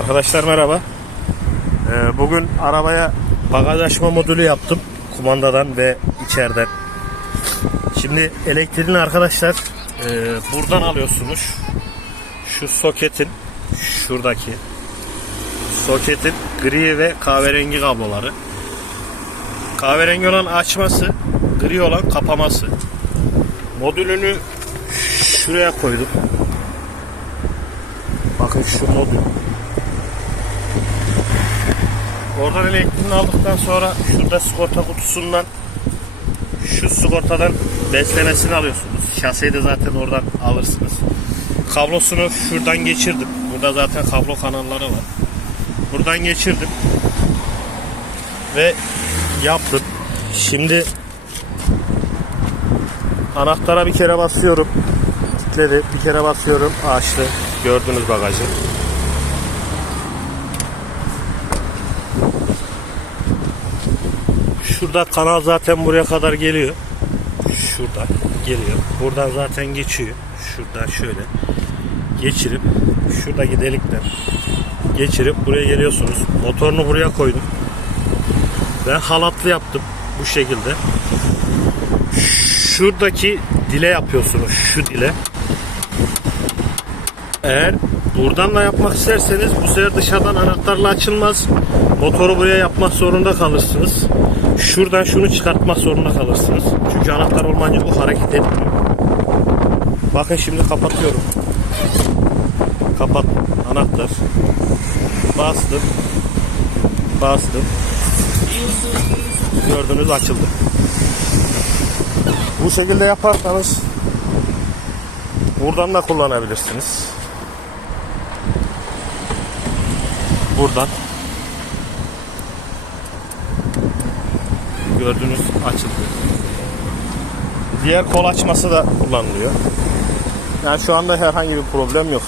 Arkadaşlar merhaba. Ee, bugün arabaya bagaj açma modülü yaptım. Kumandadan ve içeriden. Şimdi elektriğini arkadaşlar e, buradan alıyorsunuz. Şu soketin şuradaki soketin gri ve kahverengi kabloları. Kahverengi olan açması, gri olan kapaması. Modülünü şuraya koydum. Bakın şu modül. Oradan elektriğini aldıktan sonra şurada sigorta kutusundan şu sigortadan beslemesini alıyorsunuz. Şaseyi de zaten oradan alırsınız. Kablosunu şuradan geçirdim. Burada zaten kablo kanalları var. Buradan geçirdim. Ve yaptım. Şimdi anahtara bir kere basıyorum. Kitledi. Bir kere basıyorum. Açtı. Gördünüz bagajı. Şurada kanal zaten buraya kadar geliyor. Şurada geliyor. Buradan zaten geçiyor. Şuradan şöyle geçirip şuradaki delikten geçirip buraya geliyorsunuz. Motorunu buraya koydum. Ben halatlı yaptım bu şekilde. Şuradaki dile yapıyorsunuz. Şu dile. Eğer buradan da yapmak isterseniz bu sefer dışarıdan anahtarla açılmaz. Motoru buraya yapmak zorunda kalırsınız. Şuradan şunu çıkartmak zorunda kalırsınız. Çünkü anahtar olmayınca bu hareket etmiyor. Bakın şimdi kapatıyorum. Kapat. Anahtar. Bastım. Bastım. Gördünüz açıldı. Bu şekilde yaparsanız buradan da kullanabilirsiniz. Buradan gördüğünüz açıldı. Diğer kol açması da kullanılıyor. Yani şu anda herhangi bir problem yok.